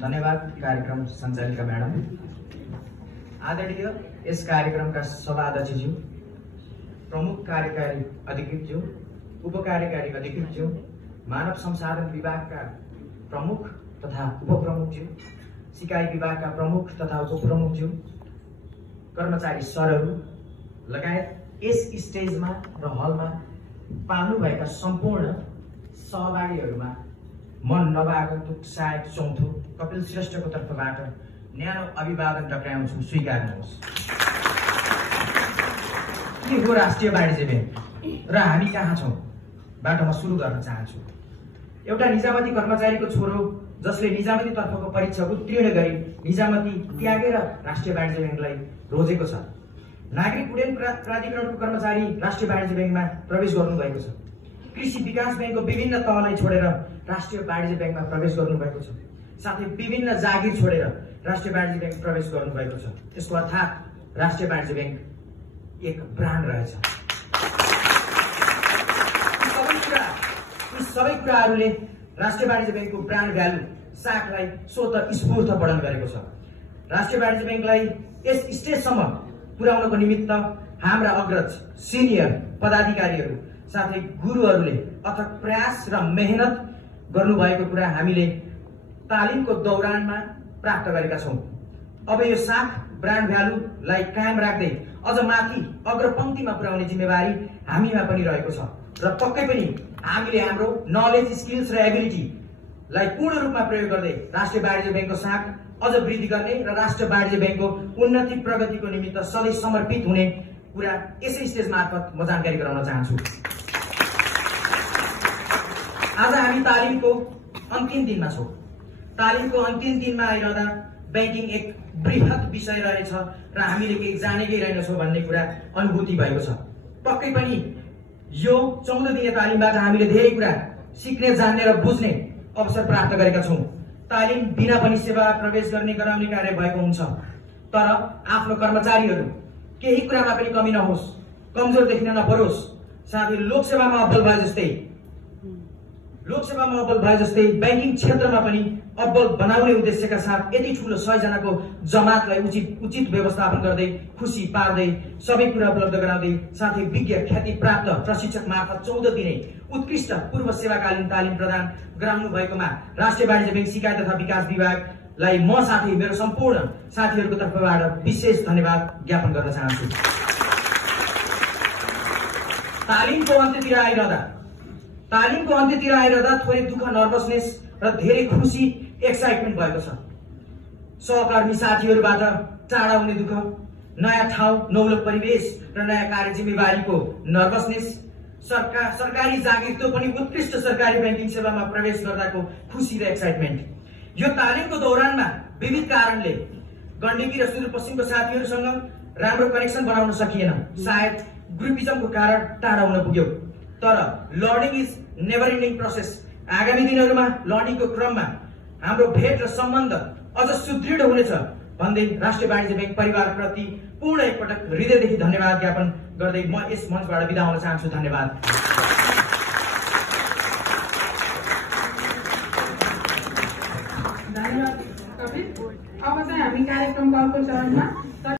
धन्यवाद कार्यक्रम सञ्चालिका म्याडम। आदरणीय यस कार्यक्रमका सभाध्यक्षज्यू, प्रमुख कार्यकारी अधिकृतज्यू, उपकार्यकारी अधिकृतज्यू, मानव संसाधन विभागका प्रमुख तथा उपप्रमुखज्यू, सिकाइ विभागका प्रमुख तथा उपप्रमुखज्यू, कर्मचारी सरहरू लगायत यस स्टेजमा र हलमा पाल्नुभएका सम्पूर्ण सहभागीहरूमा मन नभागन्तुक सहायक चौथो कपिल श्रेष्ठको तर्फबाट न्यानो अभिवादन टक्राउँछु, स्वीकार्नुहोस्। के हो राष्ट्रिय वाणिज्य ब्याङ्क र हामी कहाँ छौँ बाट म सुरु गर्न चाहन्छु। एउटा निजामती कर्मचारीको छोरो जसले निजामती तर्फको परीक्षा उत्तीर्ण गरी निजामती त्यागेर राष्ट्रिय वाणिज्य ब्याङ्कलाई रोजेको छ। नागरिक उड्डयन प्राधिकरणको कर्मचारी राष्ट्रिय वाणिज्य ब्याङ्कमा प्रवेश गर्नुभएको छ। कृषि विकास ब्याङ्कको विभिन्न तहलाई छोडेर राष्ट्रिय वाणिज्य ब्याङ्कमा प्रवेश गर्नुभएको छ। साथै विभिन्न जागिर छोडेर राष्ट्रिय वाणिज्य ब्याङ्क प्रवेश गर्नुभएको छ। यसको अर्थात् राष्ट्रिय वाणिज्य ब्याङ्क एक ब्रान्ड रहेछ। यी सबै कुराहरूले राष्ट्रिय वाणिज्य ब्याङ्कको ब्रान्ड भ्यालु साखलाई स्वतः स्फूर्त बढाउन गरेको छ। राष्ट्रिय वाणिज्य ब्याङ्कलाई यस स्टेजसम्म पुर्याउनको निमित्त हाम्रा अग्रज सिनियर पदाधिकारीहरू साथै गुरुहरूले अथक प्रयास र मेहनत गर्नुभएको कुरा हामीले तालिमको दौरानमा प्राप्त गरेका छौँ। अब यो साख ब्रान्ड भ्यालुलाई कायम राख्दै अझ माथि अग्रपङ्क्तिमा पुर्याउने जिम्मेवारी हामीमा पनि रहेको छ र पक्कै पनि हामीले हाम्रो नलेज, स्किल्स र एबिलिटीलाई पूर्ण रूपमा प्रयोग गर्दै राष्ट्रिय वाणिज्य ब्याङ्कको साख अझ वृद्धि गर्ने र राष्ट्रिय वाणिज्य ब्याङ्कको उन्नति प्रगतिको निमित्त सधैँ समर्पित हुने कुरा यसै स्टेज मार्फत म जानकारी गराउन चाहन्छु। आज हामी तालिमको अन्तिम दिनमा छौँ। तालिमको अन्तिम दिनमा आइरहँदा ब्याङ्किङ एक बृहत विषय रहेछ र हामीले केही जानेकै रहेनछौँ भन्ने कुरा अनुभूति भएको छ। पक्कै पनि यो 14 दिने तालिमबाट हामीले धेरै कुरा सिक्ने, जान्ने र बुझ्ने अवसर प्राप्त गरेका छौँ। तालिम बिना पनि सेवा प्रवेश गर्ने गराउने कार्य भएको हुन्छ, तर आफ्नो कर्मचारीहरू केही कुरामा पनि कमी नहोस्, कमजोर देखिन नपरोस्, साथै लोकसेवामा अब्बल भए जस्तै ब्याङ्किङ क्षेत्रमा पनि अब्बल बनाउने उद्देश्यका साथ यति ठुलो 100 जनाको जमातलाई उचित व्यवस्थापन गर्दै, खुसी पार्दै, सबै कुरा उपलब्ध गराउँदै, साथै विज्ञ ख्याति प्राप्त प्रशिक्षक मार्फत 14 दिने उत्कृष्ट पूर्व सेवाकालीन तालिम प्रदान गराउनु भएकोमा राष्ट्रिय वाणिज्य ब्याङ्क सिकाइ तथा विकास विभागलाई म साथै मेरो सम्पूर्ण साथीहरूको तर्फबाट विशेष धन्यवाद ज्ञापन गर्न चाहन्छु। तालिमको अन्त्यतिर आइरहँदा थोरै दुःख, नर्भसनेस र धेरै खुसी, एक्साइटमेन्ट भएको छ। सहकर्मी साथीहरूबाट टाढा हुने दुःख, नयाँ ठाउँ, नौलो परिवेश र नयाँ कार्य जिम्मेवारीको नर्भसनेस, सरकारी जागिरको पनि उत्कृष्ट सरकारी ब्याङ्किङ सेवामा प्रवेश गर्दाको खुसी र एक्साइटमेन्ट। यो तालिमको दौरानमा विविध कारणले गण्डकी र सुदूरपश्चिमको साथीहरूसँग राम्रो कनेक्सन बनाउन सकिएन। सायद ग्रुपिजमको कारण टाढा हुन पुग्यो। तर learning is never ending process. आगामी दिनहरूमा लर्निङको क्रममा हाम्रो भेट र सम्बन्ध अझ सुदृढ हुनेछ भन्दै राष्ट्रिय वाणिज्य ब्याङ्क परिवारप्रति पूर्ण एकपटक हृदयदेखि धन्यवाद ज्ञापन गर्दै म यस मञ्चबाट बिदा हुन चाहन्छु। धन्यवाद। अब चाहिँ हामी कार्यक्रमको अर्को चरणमा